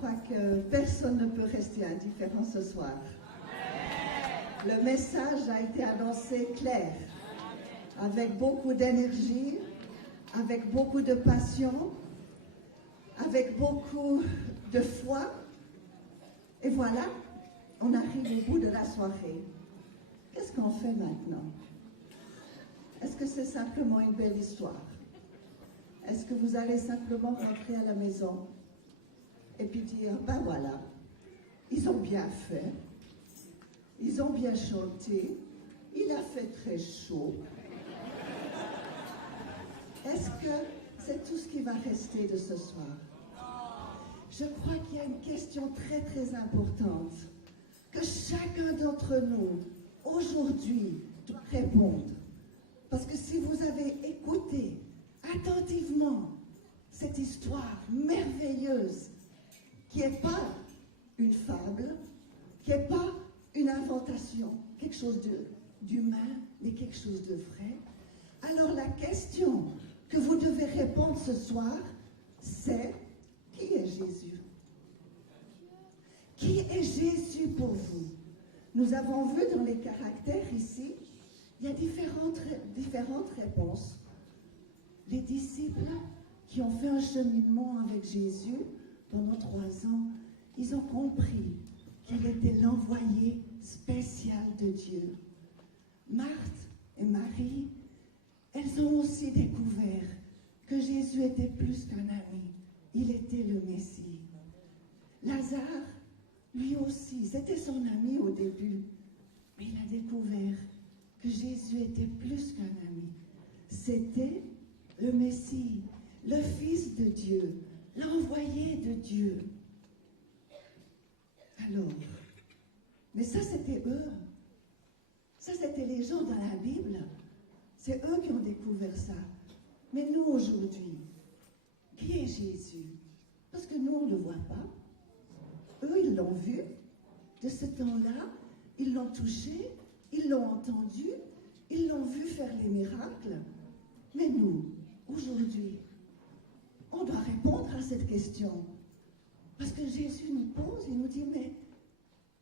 crois que personne ne peut rester indifférent ce soir. Le message a été annoncé clair, avec beaucoup d'énergie, avec beaucoup de passion, avec beaucoup de foi. Et voilà, on arrive au bout de la soirée. Qu'est-ce qu'on fait maintenant? Est-ce que c'est simplement une belle histoire? Est-ce que vous allez simplement rentrer à la maison et puis dire, ben voilà, ils ont bien fait, ils ont bien chanté, il a fait très chaud. Est-ce que c'est tout ce qui va rester de ce soir? Je crois qu'il y a une question très très importante que chacun d'entre nous, aujourd'hui, doit répondre. Parce que si vous avez écouté attentivement cette histoire merveilleuse, qui n'est pas une fable, qui n'est pas une inventation, quelque chose d'humain, mais quelque chose de vrai, alors la question que vous devez répondre ce soir, c'est: qui est Jésus? Qui est Jésus pour vous? Nous avons vu dans les caractères ici, il y a différentes réponses. Les disciples qui ont fait un cheminement avec Jésus pendant 3 ans, ils ont compris qu'il était l'envoyé spécial de Dieu. Marthe et Marie, elles ont aussi découvert que Jésus était plus qu'un ami. Il était le Messie. Lazare, lui aussi, c'était son ami au début, mais il a découvert que Jésus était plus qu'un ami. C'était le Messie, le Fils de Dieu, l'envoyé de Dieu. Alors, mais ça c'était eux. Ça c'était les gens dans la Bible. C'est eux qui ont découvert ça. Mais nous aujourd'hui, qui est Jésus? Parce que nous on ne le voit pas. Eux ils l'ont vu. De ce temps-là, ils l'ont touché, ils l'ont entendu, ils l'ont vu faire les miracles. Mais nous, aujourd'hui, on doit répondre à cette question. Parce que Jésus nous pose, il nous dit, mais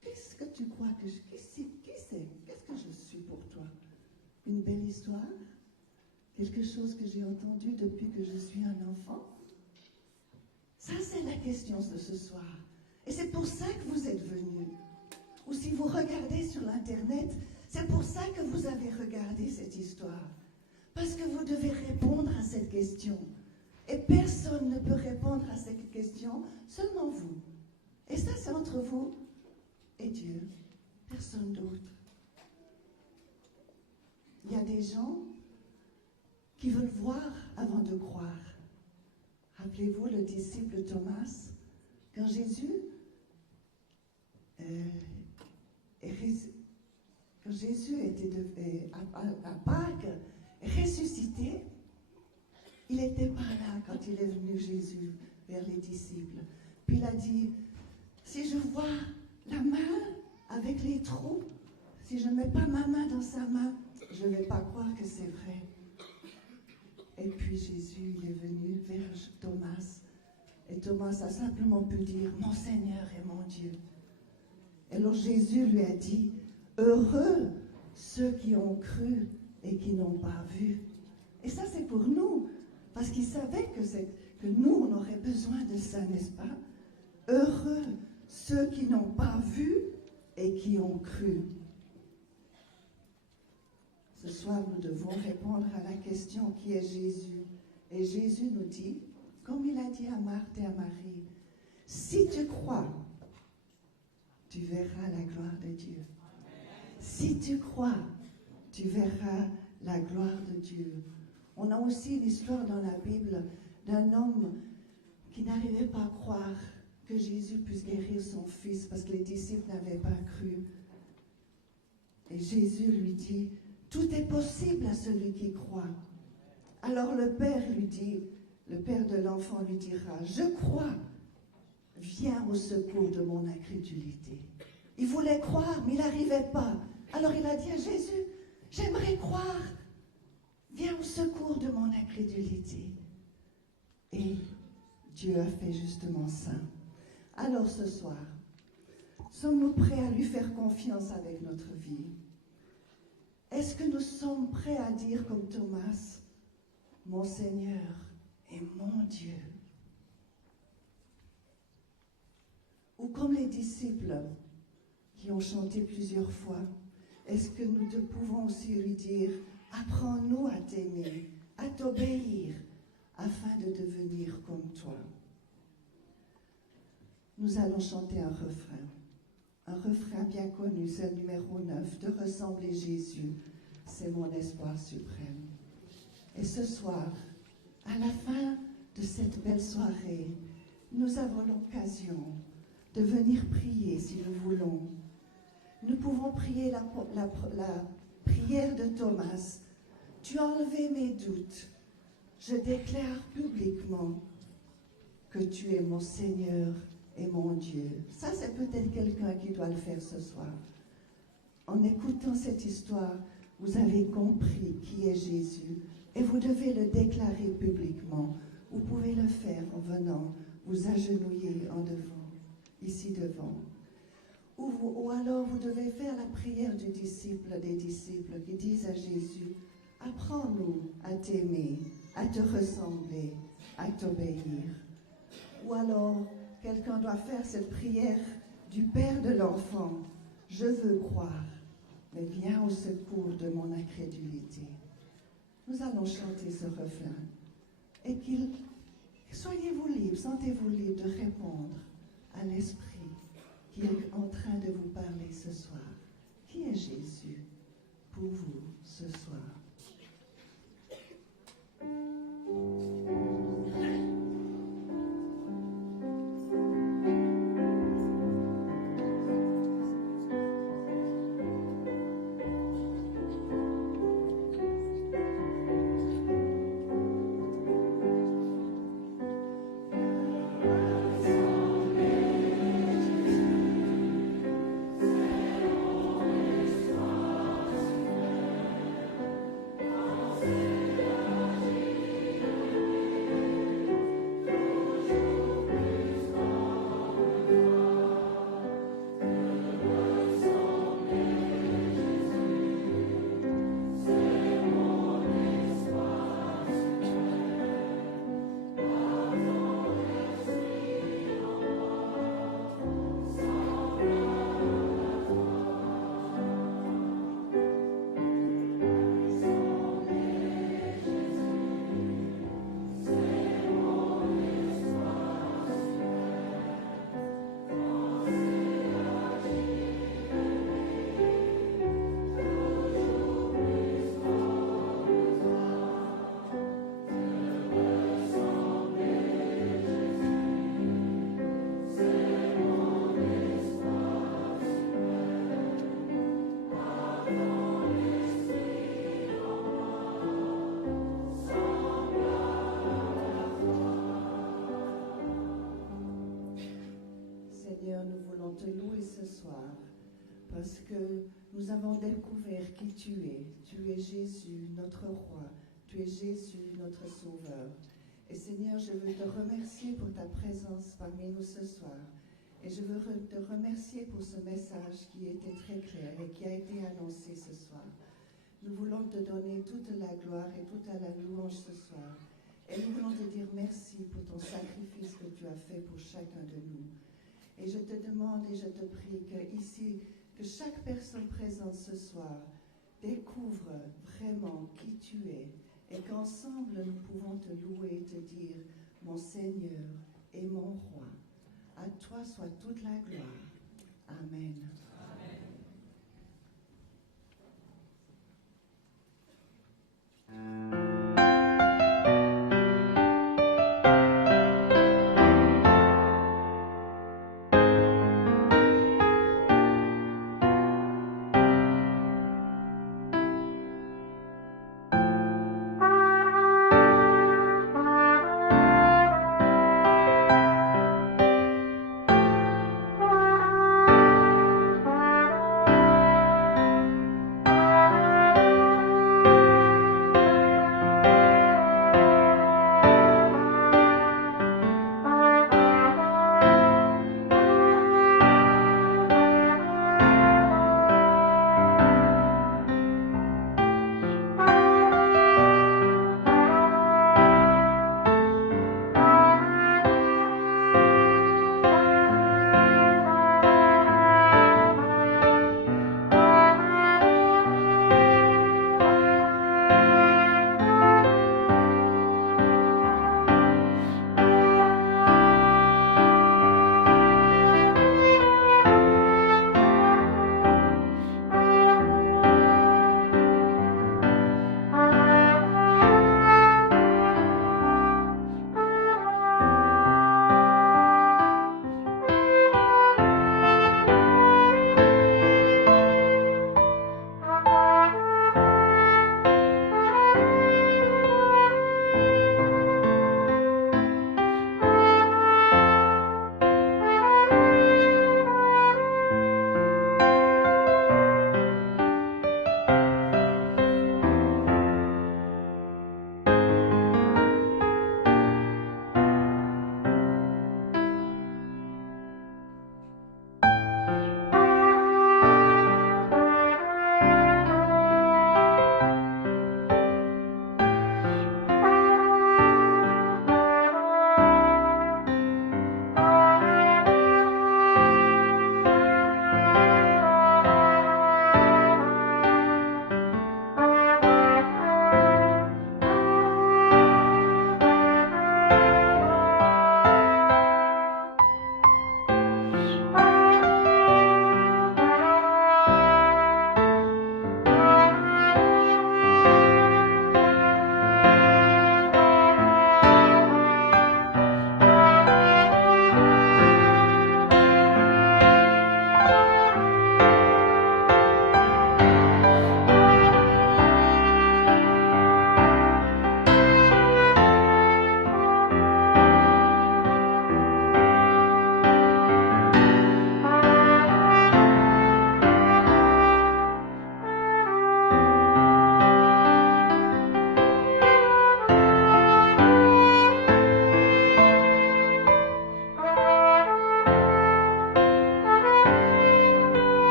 qu'est-ce que tu crois que qui c'est? Qu'est-ce que je suis pour toi? Une belle histoire? Quelque chose que j'ai entendu depuis que je suis un enfant? Ça, c'est la question de ce soir. Et c'est pour ça que vous êtes venus. Ou si vous regardez sur l'Internet, c'est pour ça que vous avez regardé cette histoire. Parce que vous devez répondre à cette question. Et personne ne peut répondre à cette question, seulement vous. Et ça, c'est entre vous et Dieu. Personne d'autre. Il y a des gens qui veulent voir avant de croire. Rappelez-vous le disciple Thomas, quand Jésus était à Pâques, ressuscité, il n'était pas là quand il est venu Jésus vers les disciples. Puis il a dit, si je vois la main avec les trous, si je ne mets pas ma main dans sa main, je ne vais pas croire que c'est vrai. Et puis Jésus, il est venu vers Thomas. Et Thomas a simplement pu dire, mon Seigneur et mon Dieu. Et alors Jésus lui a dit, heureux ceux qui ont cru et qui n'ont pas vu. Et ça, c'est pour nous. Parce qu'il savait que nous, on aurait besoin de ça, n'est-ce pas? Heureux ceux qui n'ont pas vu et qui ont cru. Ce soir, nous devons répondre à la question qui est Jésus. Et Jésus nous dit, comme il a dit à Marthe et à Marie, si tu crois, tu verras la gloire de Dieu. Si tu crois, tu verras la gloire de Dieu. On a aussi l'histoire dans la Bible d'un homme qui n'arrivait pas à croire que Jésus puisse guérir son fils parce que les disciples n'avaient pas cru. Et Jésus lui dit, tout est possible à celui qui croit. Alors le père lui dit, le père de l'enfant lui dira, je crois, viens au secours de mon incrédulité. Il voulait croire, mais il n'arrivait pas. Alors il a dit à Jésus, j'aimerais croire, viens au secours de mon incrédulité. Et Dieu a fait justement ça. Alors ce soir, sommes-nous prêts à lui faire confiance avec notre vie? Est-ce que nous sommes prêts à dire comme Thomas, mon Seigneur et mon Dieu? Ou comme les disciples qui ont chanté plusieurs fois, est-ce que nous pouvons aussi lui dire, apprends-nous à t'aimer, à t'obéir, afin de devenir comme toi? Nous allons chanter un refrain bien connu, c'est le numéro 9, de ressembler Jésus, c'est mon espoir suprême. Et ce soir, à la fin de cette belle soirée, nous avons l'occasion de venir prier si nous voulons. Nous pouvons prier la prière de Thomas. Tu as enlevé mes doutes. Je déclare publiquement que tu es mon Seigneur et mon Dieu. Ça, c'est peut-être quelqu'un qui doit le faire ce soir. En écoutant cette histoire, vous avez compris qui est Jésus et vous devez le déclarer publiquement. Vous pouvez le faire en venant vous agenouiller en devant, ici devant. Ou alors vous devez faire la prière du disciple, des disciples qui disent à Jésus, apprends-nous à t'aimer, à te ressembler, à t'obéir. Ou alors, quelqu'un doit faire cette prière du Père de l'enfant. Je veux croire, mais viens au secours de mon incrédulité. Nous allons chanter ce refrain. Et soyez-vous libres, sentez-vous libres de répondre à l'Esprit qui est en train de vous parler ce soir. Qui est Jésus pour vous ce soir? Te louer ce soir parce que nous avons découvert qui tu es. Tu es Jésus, notre roi. Tu es Jésus, notre sauveur. Et Seigneur, je veux te remercier pour ta présence parmi nous ce soir. Et je veux te remercier pour ce message qui était très clair et qui a été annoncé ce soir. Nous voulons te donner toute la gloire et toute la louange ce soir. Et nous voulons te dire merci pour ton sacrifice que tu as fait pour chacun de nous. Et je te demande et je te prie que chaque personne présente ce soir découvre vraiment qui tu es et qu'ensemble nous pouvons te louer et te dire, mon Seigneur et mon roi, à toi soit toute la gloire. Amen.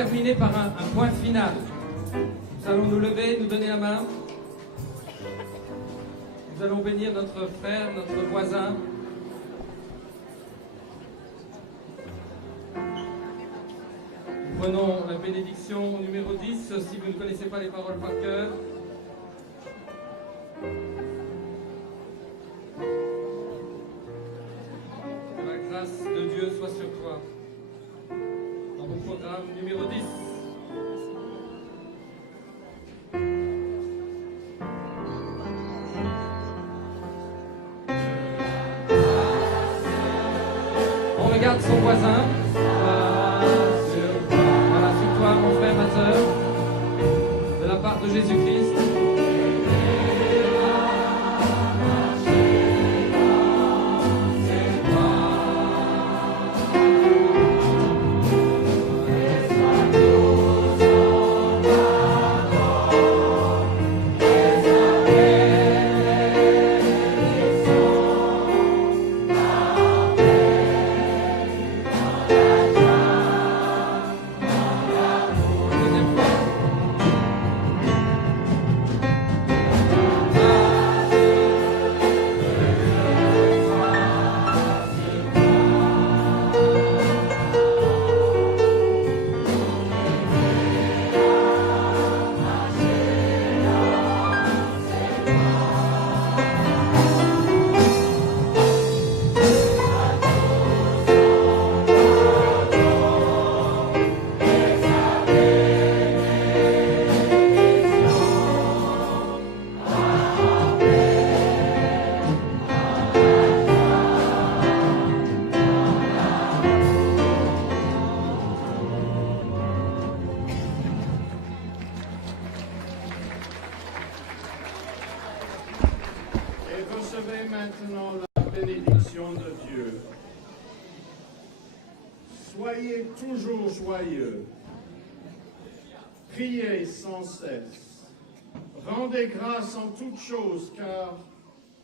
terminer par un point final. Nous allons nous lever, nous donner la main. Nous allons bénir notre frère, notre voisin. Nous prenons la bénédiction numéro 10, si vous ne connaissez pas les paroles par cœur. Que la grâce de Dieu soit sur toi. Dans mon programme numéro 10. On regarde son voisin. Voilà, sur toi, mon frère, ma soeur, de la part de Jésus-Christ. Maintenant la bénédiction de Dieu. Soyez toujours joyeux. Priez sans cesse. Rendez grâce en toutes choses, car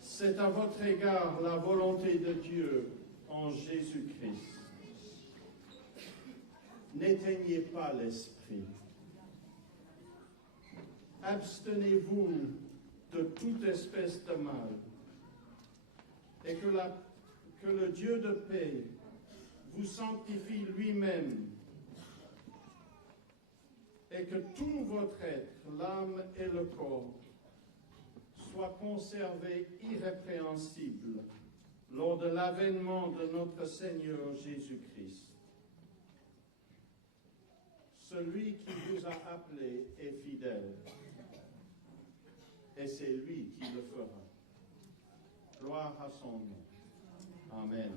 c'est à votre égard la volonté de Dieu en Jésus-Christ. N'éteignez pas l'esprit. Abstenez-vous de toute espèce de mal. Et que le Dieu de paix vous sanctifie lui-même, et que tout votre être, l'âme et le corps, soient conservés irrépréhensibles lors de l'avènement de notre Seigneur Jésus-Christ. Celui qui vous a appelé est fidèle, et c'est lui qui le fera. Gloire à son nom. Amen.